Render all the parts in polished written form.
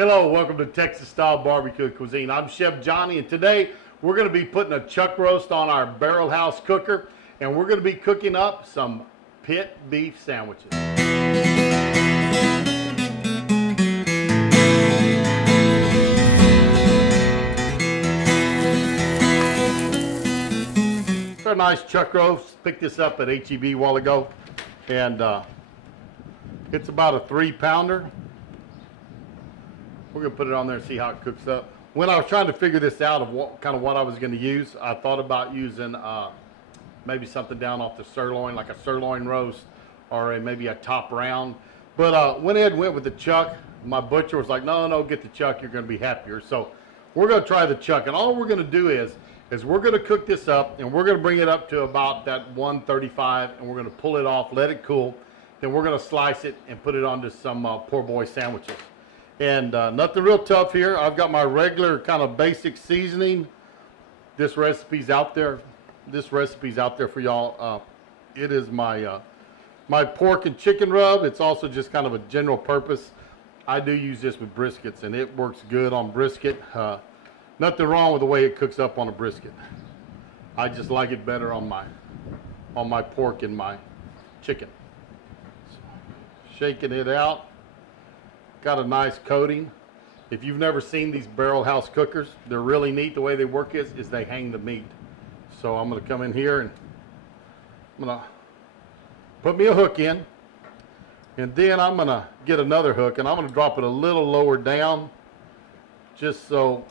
Hello, welcome to Texas Style Barbecue Cuisine. I'm Chef Johnny, and today we're going to be putting a chuck roast on our barrel house cooker, and we're going to be cooking up some pit beef sandwiches. It's a nice chuck roast. Picked this up at HEB a while ago, and it's about a 3-pounder. We're going to put it on there and see how it cooks up. When I was trying to figure this out of what I was going to use, I thought about using maybe something down off the sirloin, like a sirloin roast, or maybe a top round. But went ahead and went with the chuck. My butcher was like, no, get the chuck. You're going to be happier. So we're going to try the chuck. And all we're going to do is we're going to cook this up, and we're going to bring it up to about that 135, and we're going to pull it off, let it cool. Then we're going to slice it and put it onto some poor boy sandwiches. And nothing real tough here. I've got my regular kind of basic seasoning. This recipe's out there. This recipe's out there for y'all. It is my my pork and chicken rub. It's also just kind of a general purpose. I do use this with briskets, and it works good on brisket. Nothing wrong with the way it cooks up on a brisket. I just like it better on my pork and my chicken. So, shaking it out. Got a nice coating. If you've never seen these barrel house cookers, they're really neat. The way they work is they hang the meat. So I'm going to come in here and I'm going to put me a hook in, and then I'm going to get another hook, and I'm going to drop it a little lower down just so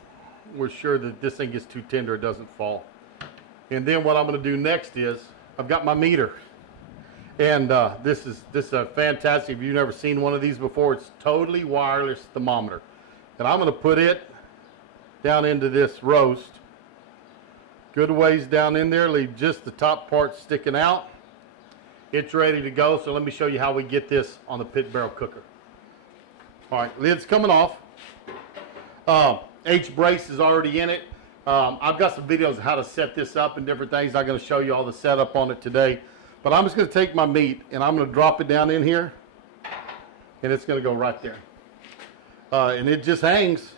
we're sure that this thing gets too tender, it doesn't fall. And then what I'm going to do next is I've got my meter. And this is a fantastic. If you've never seen one of these before, it's totally wireless thermometer. And I'm going to put it down into this roast. Good ways down in there. Leave just the top part sticking out. It's ready to go. So let me show you how we get this on the pit barrel cooker. All right, lid's coming off. H-brace is already in it. I've got some videos of how to set this up and different things. I'm going to show you all the setup on it today. But I'm just going to take my meat and I'm going to drop it down in here, and it's going to go right there. And it just hangs.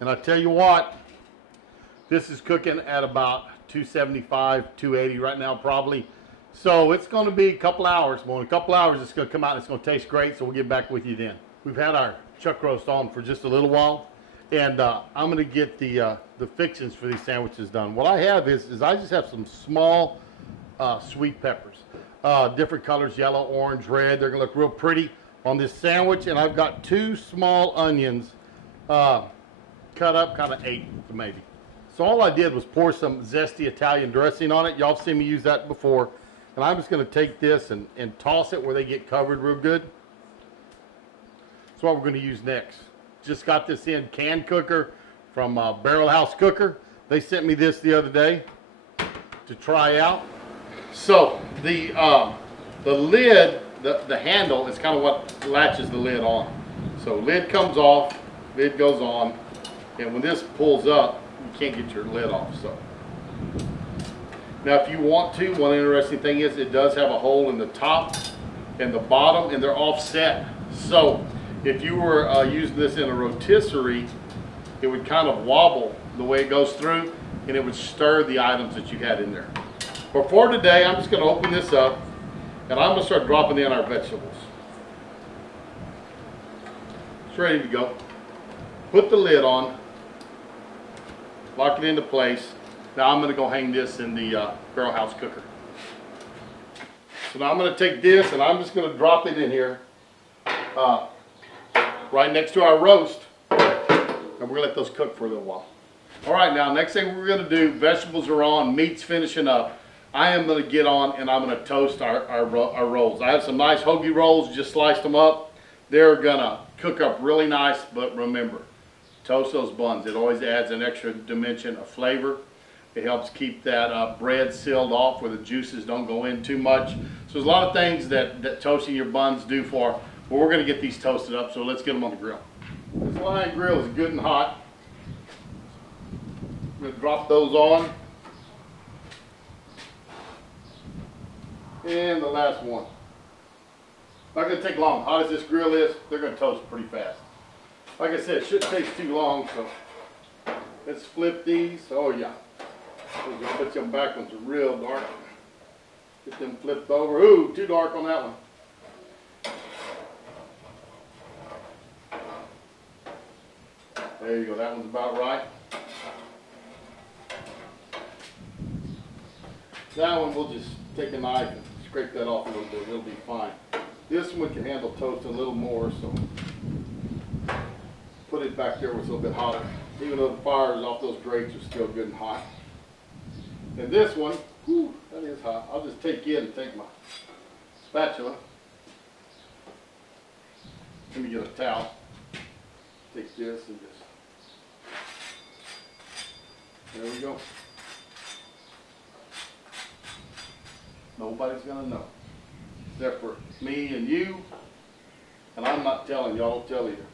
And I tell you what, this is cooking at about 275, 280 right now probably. So it's going to be a couple hours. Well, in a couple hours it's going to come out and it's going to taste great, so we'll get back with you then. We've had our chuck roast on for just a little while, and I'm going to get the fixings for these sandwiches done. What I have is I just have some small sweet peppers, different colors, yellow, orange, red. They're gonna look real pretty on this sandwich. And I've got 2 small onions cut up kind of 8 maybe. So all I did was pour some zesty Italian dressing on it. Y'all seen me use that before. And I'm just gonna take this and toss it where they get covered real good. That's what we're gonna use next. Just got this in can cooker from Barrel House Cooker. They sent me this the other day to try out. So the lid, the handle is kind of what latches the lid on. So lid comes off, lid goes on, and when this pulls up, you can't get your lid off. So now if you want to, one interesting thing is it does have a hole in the top and the bottom, and they're offset. So if you were using this in a rotisserie, it would kind of wobble the way it goes through, and it would stir the items that you had in there. But for today, I'm just going to open this up, and I'm going to start dropping in our vegetables. It's ready to go. Put the lid on, lock it into place. Now I'm going to go hang this in the barrel house cooker. So now I'm going to take this, and I'm just going to drop it in here right next to our roast, and we're going to let those cook for a little while. All right, now next thing we're going to do, vegetables are on, meat's finishing up. I am going to get on and I'm going to toast our rolls. I have some nice hoagie rolls, just sliced them up. They're going to cook up really nice, but remember, toast those buns. It always adds an extra dimension of flavor. It helps keep that bread sealed off where the juices don't go in too much. So there's a lot of things that toasting your buns do for. Well, we're going to get these toasted up, so let's get them on the grill. This line grill is good and hot. I'm going to drop those on. And the last one. Not going to take long. Hot as this grill is, they're going to toast pretty fast. Like I said, it shouldn't take too long, so let's flip these. Oh yeah. But them back ones are real dark. Get them flipped over. Ooh, too dark on that one. There you go, that one's about right. That one we'll just take a knife and scrape that off a little bit, it'll be fine. This one can handle toast a little more, so put it back there where it's a little bit hotter. Even though the fires off those grates are still good and hot. And this one, whew, that is hot. I'll just take my spatula. Let me get a towel. Take this and just, there we go. Nobody's gonna know, except for me and you, and I'm not telling, y'all don't tell either.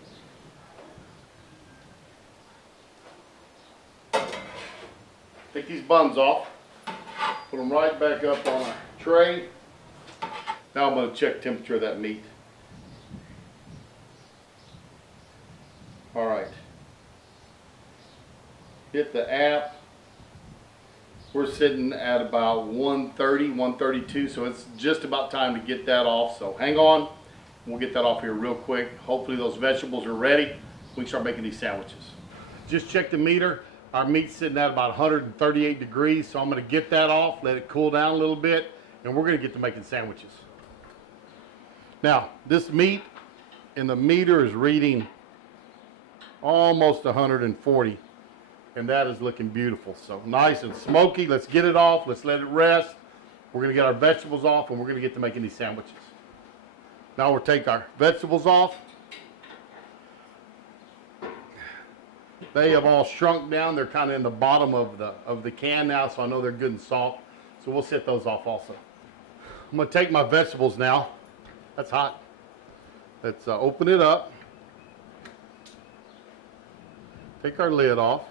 Take these buns off, put them right back up on our tray. Now I'm going to check temperature of that meat. Alright. Hit the app. We're sitting at about 130, 132, so it's just about time to get that off. So hang on, we'll get that off here real quick. Hopefully those vegetables are ready. We can start making these sandwiches. Just check the meter. Our meat's sitting at about 138 degrees, so I'm going to get that off, let it cool down a little bit, and we're going to get to making sandwiches. Now, this meat in the meter is reading almost 140, and that is looking beautiful. So nice and smoky. Let's get it off. Let's let it rest. We're going to get our vegetables off, and we're going to get to making these sandwiches. Now we'll take our vegetables off. They have all shrunk down. They're kind of in the bottom of the can now, so I know they're good and soft. So we'll set those off also. I'm going to take my vegetables now. That's hot. Let's open it up. Take our lid off.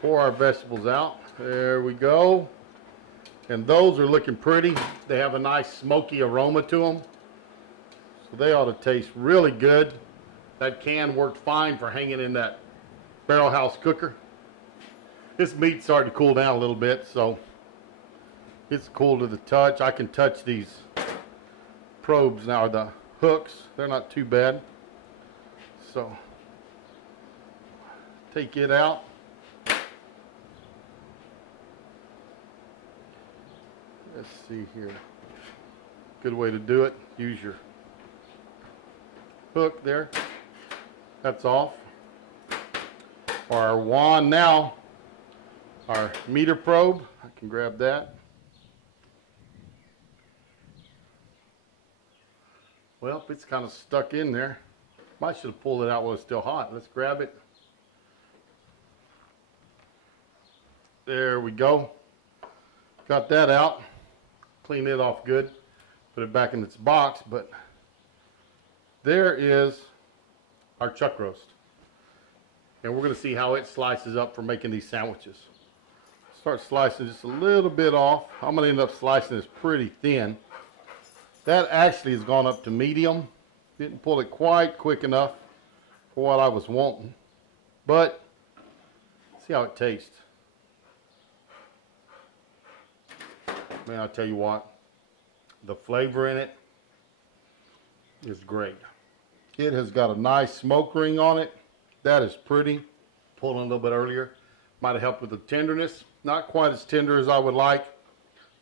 Pour our vegetables out. There we go. And those are looking pretty. They have a nice smoky aroma to them. So they ought to taste really good. That can worked fine for hanging in that barrel house cooker. This meat's starting to cool down a little bit, so it's cool to the touch. I can touch these probes now, the hooks. They're not too bad. So take it out. Let's see here. Good way to do it. Use your hook there. That's off. Our wand now. Our meter probe. I can grab that. Well, it's kind of stuck in there. Might should have pulled it out while it's still hot. Let's grab it. There we go. Got that out. Clean it off good. Put it back in its box. But there is our chuck roast. And we're going to see how it slices up for making these sandwiches. Start slicing just a little bit off. I'm going to end up slicing this pretty thin. That actually has gone up to medium. Didn't pull it quite quick enough for what I was wanting. But see how it tastes. Man, I'll tell you what, the flavor in it is great. It has got a nice smoke ring on it. That is pretty. Pulled on a little bit earlier. Might have helped with the tenderness. Not quite as tender as I would like,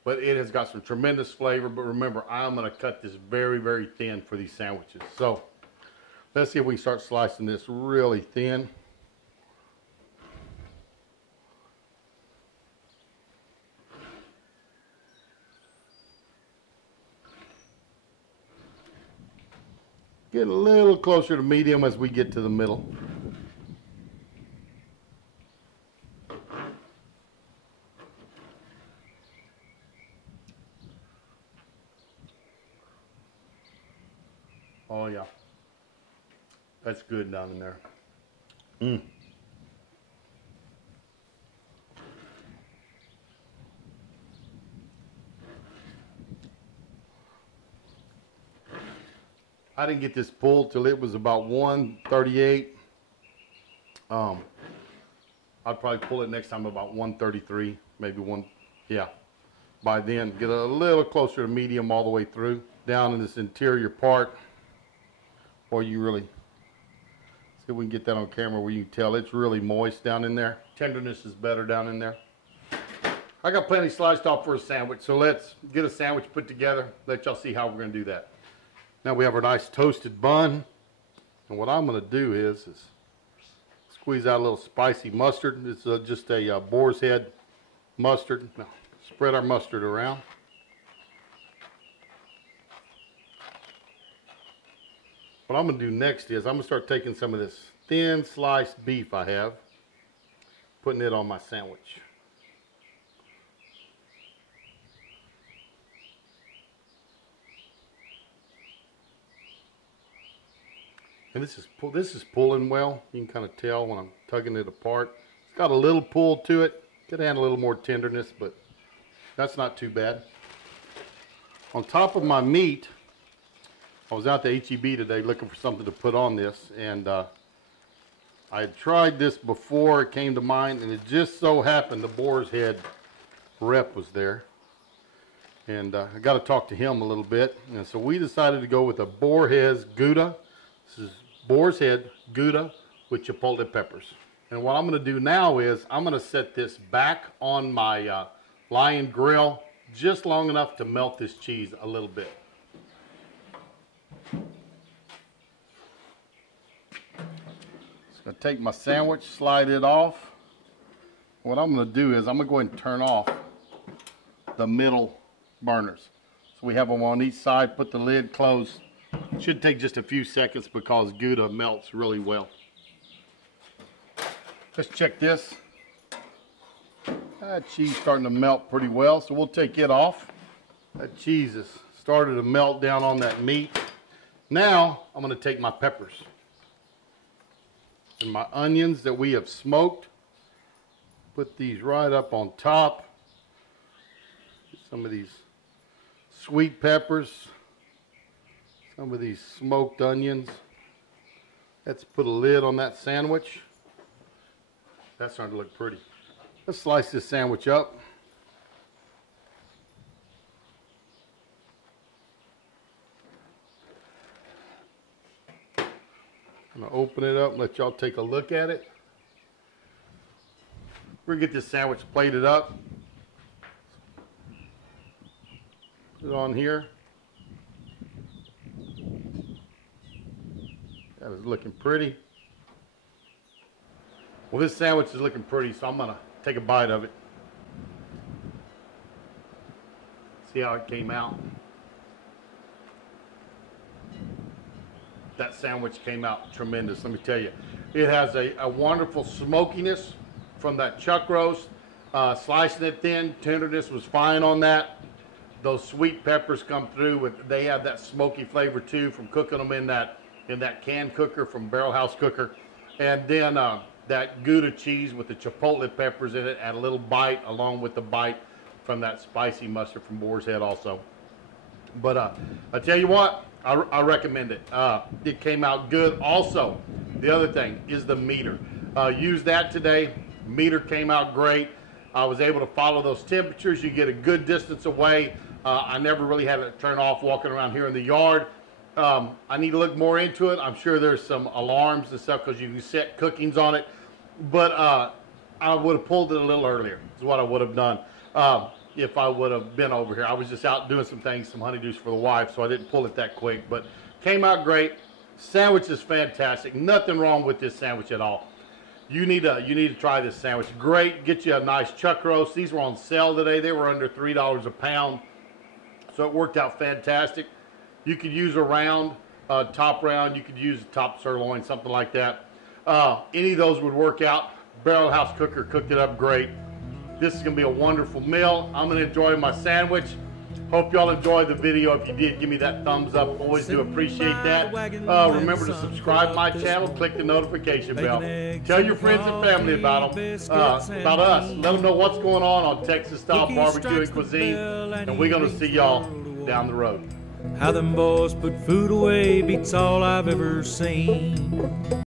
but it has got some tremendous flavor. But remember, I'm going to cut this very, very thin for these sandwiches. So let's see if we can start slicing this really thin. Get a little closer to medium as we get to the middle. Oh yeah, that's good down in there. I didn't get this pulled till it was about 138. I'd probably pull it next time about 133, maybe one, yeah. By then, get a little closer to medium all the way through. Down in this interior part, or you really, see if we can get that on camera where you can tell it's really moist down in there. Tenderness is better down in there. I got plenty sliced off for a sandwich, so let's get a sandwich put together. Let y'all see how we're gonna do that. Now we have our nice toasted bun, and what I'm gonna do is squeeze out a little spicy mustard. It's just a boar's head mustard. Now, spread our mustard around. What I'm going to do next is I'm going to start taking some of this thin sliced beef I have, putting it on my sandwich. And this is pulling well. You can kind of tell when I'm tugging it apart. It's got a little pull to it. Could handle a little more tenderness, but that's not too bad. On top of my meat, I was out to H-E-B today looking for something to put on this, and I had tried this before it came to mind, and it just so happened the boar's head rep was there. And I got to talk to him a little bit, and so we decided to go with a boar's head Gouda. This is boar's head Gouda with chipotle peppers. And what I'm going to do now is I'm going to set this back on my Lion grill just long enough to melt this cheese a little bit. Just going to take my sandwich, slide it off. What I'm going to do is I'm going to go ahead and turn off the middle burners. So we have them on each side, put the lid closed. Should take just a few seconds because Gouda melts really well. Let's check this. That cheese starting to melt pretty well, so we'll take it off. That cheese has started to melt down on that meat. Now I'm going to take my peppers and my onions that we have smoked. Put these right up on top. Some of these sweet peppers. Some of these smoked onions. Let's put a lid on that sandwich. That's starting to look pretty. Let's slice this sandwich up. I'm going to open it up and let y'all take a look at it. We're going to get this sandwich plated up. Put it on here. That is looking pretty. Well, this sandwich is looking pretty, so I'm going to take a bite of it. See how it came out. That sandwich came out tremendous, let me tell you. It has a wonderful smokiness from that chuck roast. Slicing it thin, tenderness was fine on that. Those sweet peppers come through. They have that smoky flavor too from cooking them in that can cooker from Barrel House Cooker. And then that Gouda cheese with the chipotle peppers in it, add a little bite along with the bite from that spicy mustard from Boar's Head also. But I tell you what, I recommend it. It came out good. Also, the other thing is the meter. Use that today. Meter came out great. I was able to follow those temperatures. You get a good distance away. I never really had it turn off walking around here in the yard. I need to look more into it. I'm sure there's some alarms and stuff because you can set cookings on it. But I would have pulled it a little earlier is what I would have done if I would have been over here. I was just out doing some things, some honeydews for the wife, so I didn't pull it that quick. But came out great. Sandwich is fantastic. Nothing wrong with this sandwich at all. You need to try this sandwich. Great. Get you a nice chuck roast. These were on sale today. They were under $3 a pound. So it worked out fantastic. You could use a round, top round. You could use a top sirloin, something like that. Any of those would work out. Barrel House Cooker cooked it up great. This is going to be a wonderful meal. I'm going to enjoy my sandwich. Hope y'all enjoyed the video. If you did, give me that thumbs up. Always do appreciate that. Remember to subscribe to my channel. Click the notification bell. Tell your friends and family about us. Let them know what's going on Texas Style Barbecue and Cuisine. And we're going to see y'all down the road. How them boys put food away beats all I've ever seen.